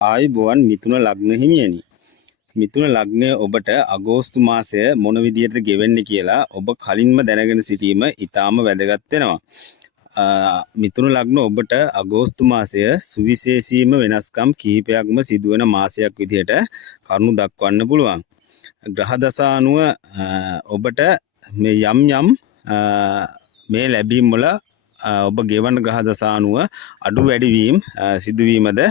ආයුබෝවන් මිථුන ලග්න හිමියනි. මිථුන ලග්නය ඔබට අගෝස්තු මාසය මොන විදිහටද ගෙවෙන්නේ කියලා ඔබ කලින්ම දැනගෙන සිටීම ඉතාම වැදගත් වෙනවා. මිථුන ලග්න ඔබට අගෝස්තු මාසය සුවිශේෂීම වෙනස්කම් කිහිපයක්ම සිදුවන මාසයක් විදිහට කරුණු දක්වන්න පුළුවන්. ග්‍රහ දශා අනුව ඔබට මේ යම් මේ ලැබීම් වල ඔබ ගෙවන ග්‍රහ දශා අනුව අඩු වැඩි වීම සිදුවීමද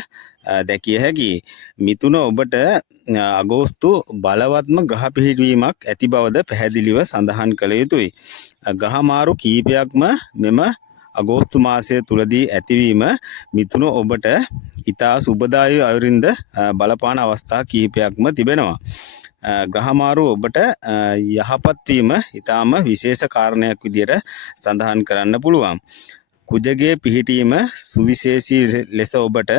දැකිය හැකියි. මිථුන ඔබට අගෝස්තු බලවත්ම ග්‍රහ පිහිටවීමක් ඇති බවද පැහැදිලිව සඳහන් කළ යුතුයි. ග්‍රහ මාරු කීපයක්ම මෙම අගෝස්තු මාසය තුලදී ඇතිවීම මිථුන ඔබට ඉතා සුබදායී අයුරින්ද බලපාන අවස්ථා කීපයක්ම තිබෙනවා. ග්‍රහ මාරු ඔබට යහපත් වීම ඉතාම විශේෂ කාරණයක් විදියට සඳහන් කරන්න පුළුවන්. කුජගේ පිහිටීම සුවිශේෂී ලෙස ඔබට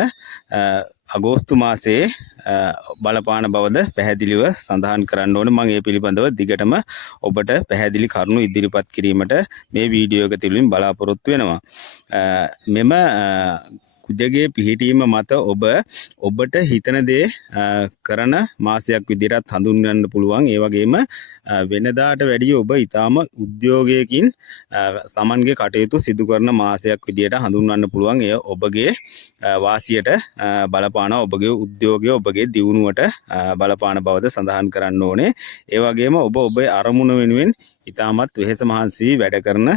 අගෝස්තු මාසයේ බලපාන බවද පැහැදිලිව සඳහන් කරන්න ඕනේ. මම ඒ පිළිබඳව දිගටම ඔබට පැහැදිලි කරුණු ඉදිරිපත් කිරීමට මේ වීඩියෝ එක තුළින් බලාපොරොත්තු වෙනවා. මෙම කුජගේ පිහිටීම මත ඔබට හිතන දේ කරන මාසයක් විදිහට හඳුන්වන්න පුළුවන්. ඒ වගේම වෙනදාට වැඩිය ඔබ ඊටාම උද්‍යෝගයකින් සමන්ගේ කටයුතු සිදු කරන මාසයක් විදිහට හඳුන්වන්න පුළුවන්. එය ඔබගේ වාසියට බලපාන, ඔබගේ උද්‍යෝගය ඔබගේ දියුණුවට බලපාන බවද සඳහන් කරන්න ඕනේ. ඒ වගේම ඔබේ අරමුණ වෙනුවෙන් ඉතාමත් වෙහෙස මහන්සි වැඩ කරන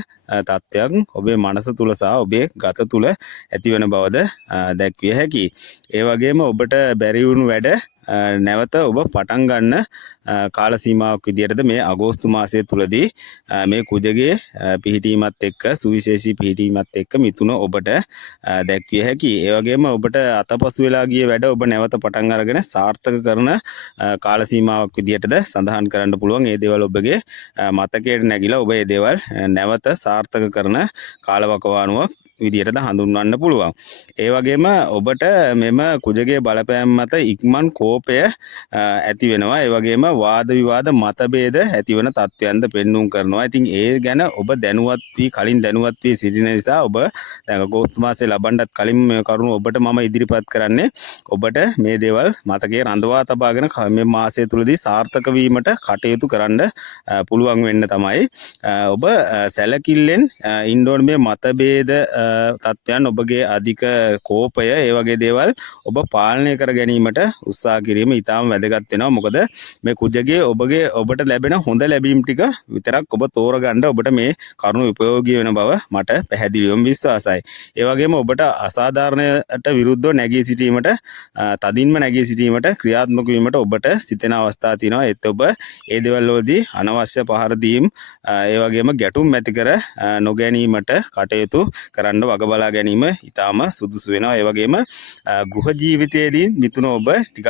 තත්ත්වයක් ඔබේ මනස තුල සහ ඔබේ ගත තුල ඇතිවන බවද දැක්විය හැකියි. ඒ වගේම ඔබට බැරි වුණු වැඩ නැවත ඔබ පටන් ගන්න කාල සීමාවක් විදිහටද මේ අගෝස්තු මාසය තුලදී මේ කුජගේ පිහිටීමත් එක්ක, සුවිශේෂී පිහිටීමත් එක්ක මිථුන ඔබට දැක්විය හැකියි. ඒ වගේම ඔබට අතපසු වෙලා ගිය වැඩ ඔබ නැවත පටන් අරගෙන සාර්ථක කරන කාල සීමාවක් විදිහටද සඳහන් කරන්න පුළුවන්. ඒ දේවල් ඔබගේ මතකයට නැගිලා ඔබ ඒ දේවල් නැවත සාර්ථක කරන කාලවකවානුවක් විදිහටද හඳුන්වන්න පුළුවන්. ඒ වගේම ඔබට මෙම කුජගේ බලපෑම් මත ඉක්මන් කෝපය ඇති වෙනවා. ඒ වගේම වාද විවාද මතභේද ඇතිවන තත්ත්වයන්ද පෙන්වුම් කරනවා. ඉතින් ඒ ගැන ඔබ කලින් දැනුවත් වී සිටින නිසා ඔබ දැන් අගෝස්තු මාසයේ ලබන්නත් කලින් මේ කරුණු ඔබට මම ඉදිරිපත් කරන්නේ ඔබට මේ දේවල් මතකයේ රඳවා තබාගෙන මේ මාසය තුලදී සාර්ථක වීමට කටයුතු කරන්න පුළුවන් වෙන්න තමයි. ඔබ සැලකිල්ලෙන් ඉන්න ඕනේ මේ මතභේද තත්ත්වයන්, ඔබගේ අධික කෝපය, ඒ වගේ දේවල් ඔබ පාලනය කර ගැනීමට උත්සාහ කිරීම ඉතාම වැදගත් වෙනවා. මොකද මේ කුජගේ ඔබට ලැබෙන හොඳ ලැබීම් ටික විතරක් ඔබ තෝරගන්න ඔබට මේ කරුණු උපයෝගී වෙන බව මට පැහැදිලිවම විශ්වාසයි. ඒ වගේම ඔබට අසාධාරණයට විරුද්ධව නැගී සිටීමට, තදින්ම නැගී සිටීමට, ක්‍රියාත්මක වීමට ඔබට සිතෙන අවස්ථා තියෙනවා. ඒත් ඔබ ඒ දේවල් වලදී අනවශ්‍ය පහර දීම්, ඒ වගේම ගැටුම් ඇති කර නොගැනීමට කටයුතු කරන්න වග බලා ගැනීම ඉතාම සුදුසු වෙනවා. ඒ වගේම ගෘහ ජීවිතයේදී මිථුන ඔබ ටිකක්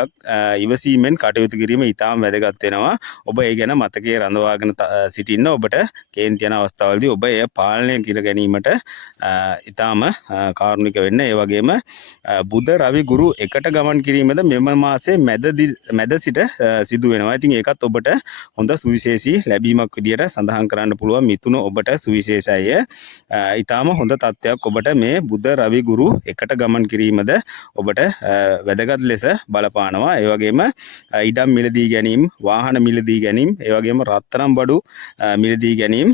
ඉවසීමෙන් කටයුතු කිරීම ඉතාම වැදගත් වෙනවා. ඔබ ඒ ගැන මතකයේ රඳවාගෙන සිටින්න. ඔබට කේන්ති යන අවස්ථාවලදී ඔබ එය පාලනය කර ගැනීමට ඉතාම කාරුණික වෙන්න. ඒ වගේම බුධ රවි ගුරු එකට ගමන් කිරීමද මෙම මාසයේ මැද සිට සිදු වෙනවා. ඉතින් ඒකත් ඔබට හොඳ සුවිශේෂී ලැබීමක් විදියට සඳහන් කරන්න පුළුවන්. මිථුන ඔබට සුවිශේෂයි. ඉතාම හොඳ තත්ත්වයක් ඔබට මේ බුධ රවි ගුරු එකට ගමන් කිරීමද ඔබට වැදගත් ලෙස බලපානවා. ඒ වගේම ඉඩම් මිලදී ගැනීම, වාහන මිලදී ගැනීම, ඒ වගේම රත්තරන් බඩු මිලදී ගැනීම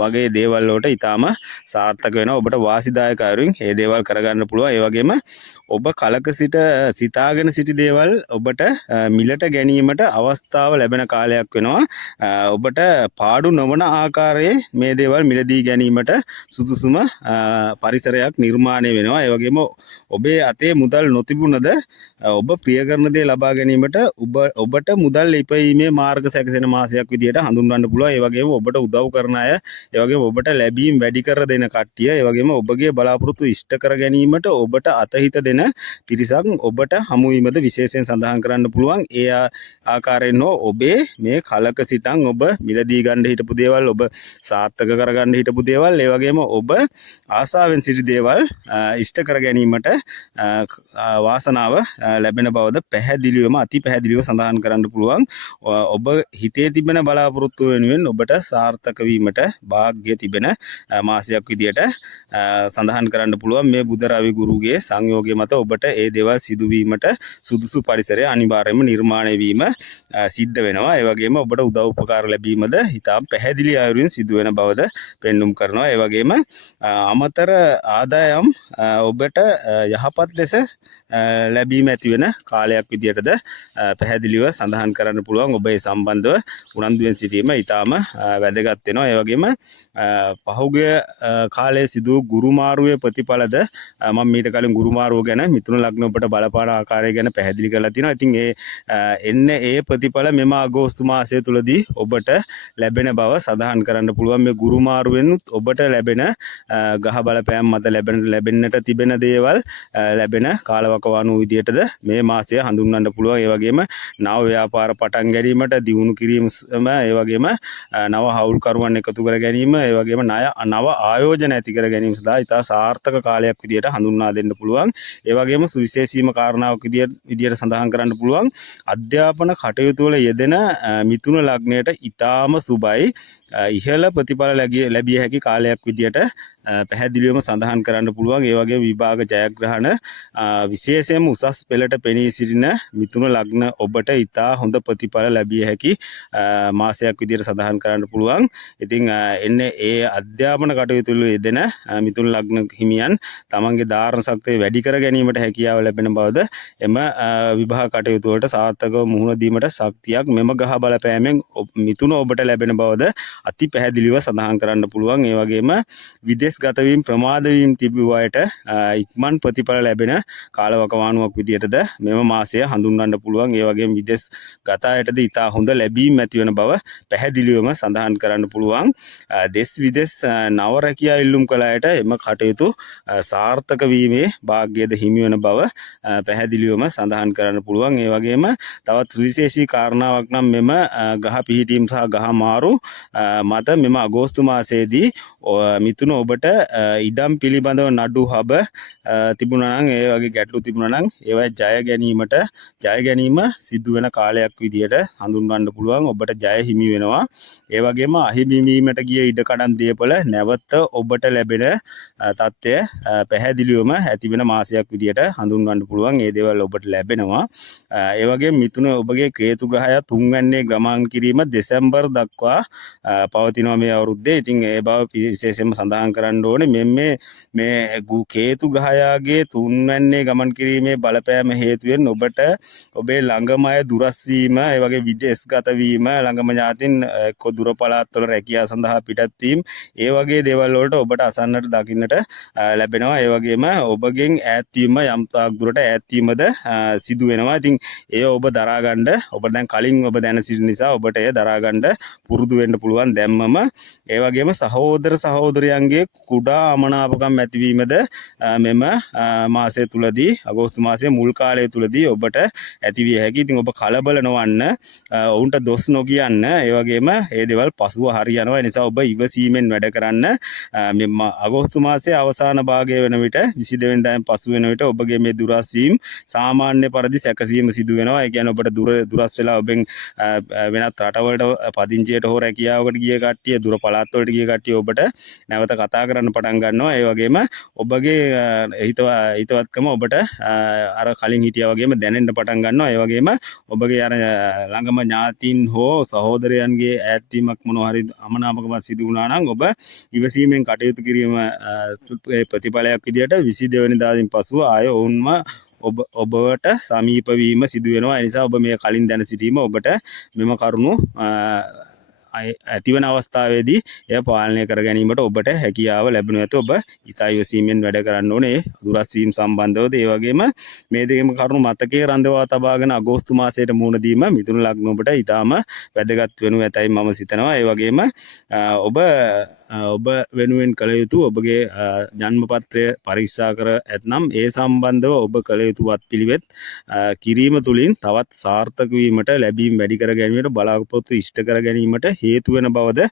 වගේ දේවල් වලට ඉතාම සාර්ථක වෙනවා. ඔබට වාසිදායක අයුරින් මේ දේවල් කරගන්න පුළුවන්. ඒ වගේම ඔබ කලක සිට සිතාගෙන සිටි දේවල් ඔබට මිලට ගැනීමට අවස්ථාව ලැබෙන කාලයක් වෙනවා. ඔබට පාඩු නොවන ආකාරයේ මේ දේවල් මිලදී ගැනීමට සුදුසුම පරිසරයක් නිර්මාණය වෙනවා. ඒ වගේම ඔබේ අතේ මුදල් නොතිබුණද ඔබ ප්‍රිය කරන දේ ලබා ගැනීමට ඔබට මුදල් ඉපයීමේ මාර්ග සැකසෙන මාසයක් විදියට හඳුන්වන්න පුළුවන්. ඒ වගේම ඔබට උදව් කරන අය, ඒ වගේම ඔබට ලැබීම් වැඩි කර දෙන කට්ටිය, ඒ වගේම ඔබගේ බලාපොරොත්තු ඉෂ්ට කර ගැනීමට ඔබට අතහිත දෙන පිරිසක් ඔබට හමු වීමද විශේෂයෙන් සඳහන් කරන්න පුළුවන්. ඒ ආකාරයෙන් ඔබේ මේ කලක සිටන් ඔබ මිලදී ගන්න හිටපු දේවල්, ඔබ සාර්ථක කරගන්න හිටපු දේවල්, ඒ වගේම ඔබ ආසාවෙන් සිටි දේවල් ඉෂ්ට කර ගැනීමට වාසනාව ලැබෙන බවද පැහැදිලිවම අති පැහැදිලිව සඳහන් කරන්න පුළුවන්. ඔබ හිතේ තිබෙන බලාපොරොත්තු වෙනුවෙන් ඔබට සාර්ථක වීමට වාග්ය තිබෙන මාසයක් විදියට සඳහන් කරන්න පුළුවන්. මේ බුධ රවි ගුරුගේ සංයෝගය මත ඔබට ඒ දේවල් සිදුවීමට සුදුසු පරිසරය අනිවාර්යයෙන්ම නිර්මාණය වීම සිද්ධ වෙනවා. ඒ වගේම ඔබට උදව් උපකාර ලැබීමද ඉතාම පැහැදිලි අයුරින් සිදුවෙන බවද පෙන්눔 කරනවා. ඒ වගේම අමතර ආදායම් ඔබට යහපත් ලෙස ලැබීම ඇති වෙන කාලයක් විදියටද පැහැදිලිව සඳහන් කරන්න පුළුවන්. ඔබ ඒ සම්බන්ධව උනන්දුවෙන් සිටීම ඉතාම වැදගත් වෙනවා. ඒ වගේම පහුගිය කාලයේ සිදු ගුරු මාරුවේ ප්‍රතිඵලද මම මීට කලින් ගුරු මාරුව ගැන මිථුන ලග්න ඔබට බලපාන ආකාරය ගැන පැහැදිලි කරලා තියෙනවා. ඉතින් ඒ ප්‍රතිඵල මෙම අගෝස්තු මාසය තුලදී ඔබට ලැබෙන බව සඳහන් කරන්න පුළුවන්. මේ ගුරු මාරුවෙන් ඔබට ලැබෙන ග්‍රහ බලපෑම් මත ලැබෙන්නට තිබෙන දේවල් ලැබෙන කාලවකවානුව විදියටද මේ මාසය හඳුන්වන්න පුළුවන්. ඒ වගේම නව ව්‍යාපාර පටන් ගැනීමට දියුණු කිරීම, ඒ වගේම නව හවුල්කරුවන් එකතු කර ගැනීම, ඒ වගේම නව ආයෝජන ඇති කර ගැනීම සඳහා ඉතා සාර්ථක කාලයක් විදියට හඳුන්වා දෙන්න පුළුවන්. ඒ වගේම සුවිශේෂීම කාරණාවක් විදියට සඳහන් කරන්න පුළුවන්. අධ්‍යාපන කටයුතු වල යෙදෙන මිථුන ලග්නයට ඉතාම සුබයි. ඉහළ ප්‍රතිඵල ලැබිය හැකි කාලයක් විදියට පැහැදිලිවම සඳහන් කරන්න පුළුවන්. ඒ වගේ විභාග ජයග්‍රහණ විශේෂයෙන්ම උසස් පෙළට පෙනී සිටින මිථුන ලග්න ඔබට ඉතා හොඳ ප්‍රතිඵල ලැබිය හැකි මාසයක් විදියට සඳහන් කරන්න පුළුවන්. ඉතින් එන්නේ ඒ අධ්‍යාපන කටයුතු වල යෙදෙන මිථුන ලග්න හිමියන් තමන්ගේ ධාරණ ශක්තිය වැඩි කර ගැනීමට හැකියාව ලැබෙන බවද එම විභාග කටයුතු වලට සාර්ථකව මුහුණ දීමට ශක්තියක් මෙම ග්‍රහ බලපෑමෙන් මිථුන ඔබට ලැබෙන බවද අති පැහැදිලිව සඳහන් කරන්න පුළුවන්. ඒ වගේම විදේශගත වීම ප්‍රමාද වීම තිබූ අයට ඉක්මන් ප්‍රතිඵල ලැබෙන කාලවකවානුවක් විදියටද මෙම මාසය හඳුන්වන්න පුළුවන්. ඒ වගේම විදේශගත අයටද ඉතා හොඳ ලැබීම් ඇති වෙන බව පැහැදිලිවම සඳහන් කරන්න පුළුවන්. දෙස් විදේශ නව රැකියා ඉල්ලුම් කළ අයට එම කටයුතු සාර්ථක වීමේ වාග්යද හිමි වෙන බව පැහැදිලිවම සඳහන් කරන්න පුළුවන්. ඒ වගේම තවත් විශේෂී කාරණාවක් නම් මෙම ග්‍රහ පිහිටීම් සහ ග්‍රහ මාරු මත මෙම අගෝස්තු මාසයේදී මිථුන ඔබට ඉඩම් පිළිබඳව නඩු හබ තිබුණා නම්, ඒ වගේ ගැටලු තිබුණා නම් ඒවා ජය ගැනීම සිදු වෙන කාලයක් විදියට හඳුන්වන්න පුළුවන්. ඔබට ජය හිමි වෙනවා. ඒ වගේම අහිමි වීමට ගිය ඉඩකඩම් දීපල නැවත ඔබට ලැබෙන තත්ත්වය පැහැදිලිවම ඇති වෙන මාසයක් විදියට හඳුන්වන්න පුළුවන්. ඒ දේවල් ඔබට ලැබෙනවා. ඒ වගේම මිථුන ඔබගේ කේතු ග්‍රහය 3 වැන්නේ ගමන් කිරීම දෙසැම්බර් දක්වා පවතිනවා මේ අවුරුද්දේ. ඉතින් ඒ බව විශේෂයෙන්ම සඳහන් කරන්න ඕනේ. මේ කේතු ග්‍රහයාගේ 3 වැන්නේ ගමන් කිරීමේ බලපෑම හේතුවෙන් ඔබට ඔබේ ළඟම අය දුරස් වීම, ඒ වගේ විදේශගත වීම, ළඟම ඥාතින් එක්ක දුර පළාත්වල රැකියාව සඳහා පිටත් වීම, ඒ වගේ දේවල් වලට ඔබට අසන්නට දකින්නට ලැබෙනවා. ඒ වගේම ඔබගෙන් ඈත් වීම යම් තාක් දුරට ඈත් වීමද සිදු වෙනවා. ඉතින් ඒ ඔබ දරා ගන්න, ඔබ දැන් කලින් ඔබ දැන සිටින නිසා ඔබට එය දරා ගන්න පුරුදු වෙන්න පුළුවන් දැම්මම. ඒ වගේම සහෝදර සහෝදරයන්ගේ කුඩා අමනාපකම් ඇතිවීමද මෙම මාසය තුලදී, අගෝස්තු මාසයේ මුල් කාලය තුලදී ඔබට ඇතිවිය හැකි. ඉතින් ඔබ කලබල නොවන්න, ඔවුන්ට දොස් නොකියන්න. ඒ වගේම ඒ දේවල් පසුව හරියනවා. ඒ නිසා ඔබ ඉවසීමෙන් වැඩ කරන්න. මේ අගෝස්තු මාසයේ අවසාන භාගය වෙන විට 22 වෙනිදාන් පසු වෙන විට ඔබගේ මේ දුරස් වීම සාමාන්‍ය පරිදි සැකසීම සිදු වෙනවා. ඒ කියන්නේ ඔබට දුරස් වෙලා ඔබෙන් වෙනත් රටවලට පදිංචියට හෝ රැකියාවකට ගිය කට්ටිය, දුර පළාත් වලට ගිය කට්ටිය ඔබට නැවත කතා කරන්න පටන් ගන්නවා. ඒ වගේම ඔබගේ හිතවත්කම ඔබට අර කලින් හිටියා වගේම දැනෙන්න පටන් ගන්නවා. ඒ වගේම ඔබගේ අර ළඟම ඥාතීන් හෝ සහෝදරයන්ගේ ඈත්වීමක් මොනවා හරි අමනාපකමක් සිදු වුණා නම් ඔබ ඉවසීමෙන් කටයුතු කිරීම ප්‍රතිඵලයක් විදියට 22 වෙනිදාකින් පසුව ආය ඔවුන්ම ඔබට සමීප වීම සිදු වෙනවා. ඒ නිසා ඔබ මේ කලින් දැන සිටීම ඔබට මෙම කරුණු ඇතිවන අවස්ථාවේදී එය පාලනය කර ගැනීමට ඔබට හැකියාව ලැබෙනු ඇත. ඔබ ඉතා ඉවසීමෙන් වැඩ කරන්න ඕනේ දුරස් වීම සම්බන්ධවද. ඒ වගේම මේ දෙකම කරුණු මතකයේ රඳවා තබාගෙන අගෝස්තු මාසයට මුහුණ දීම මිථුන ලග්න ඔබට ඉතාම වැදගත් වෙනු ඇතයි මම සිතනවා. ඒ වගේම ඔබ වෙනුවෙන් කළ යුතු ඔබගේ ජන්ම පත්‍රය පරීක්ෂා කර ඇතනම් ඒ සම්බන්ධව ඔබ කළ යුතු වත්පිළිවෙත් කිරීම තුළින් තවත් සාර්ථක වීමට, ලැබීම් වැඩි කර ගැනීමට, බලාපොරොත්තු ඉෂ්ට කර ගැනීමට හේතු වෙන බවද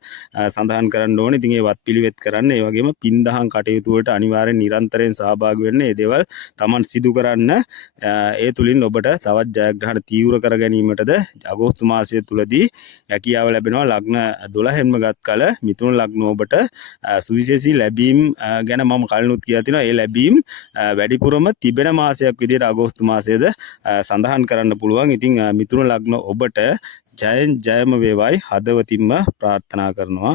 සඳහන් කරන්න ඕනේ. ඉතින් ඒ වත්පිළිවෙත් කරන්න, ඒ වගේම පින්දහම් කටයුතු වලට අනිවාර්යෙන් නිරන්තරයෙන් සහභාගී වෙන්න. ඒ දේවල් Taman සිදු කරන්න. ඒ තුලින් ඔබට තවත් ජයග්‍රහණ තීව්‍ර කර ගැනීමටද අගෝස්තු මාසය තුලදී හැකියාව ලැබෙනවා. ලග්න 12න්ම ගත් කල මිථුන ලග්න ඔබට සුවිශේෂී ලැබීම් ගැන මම කලිනුත් කියලා තිනවා. ඒ ලැබීම් වැඩිපුරම තිබෙන මාසයක් විදිහට අගෝස්තු මාසයේද සඳහන් කරන්න පුළුවන්. ඉතින් මිථුන ලග්න ඔබට ජයෙන් ජයම වේවායි හදවතින්ම ප්‍රාර්ථනා කරනවා.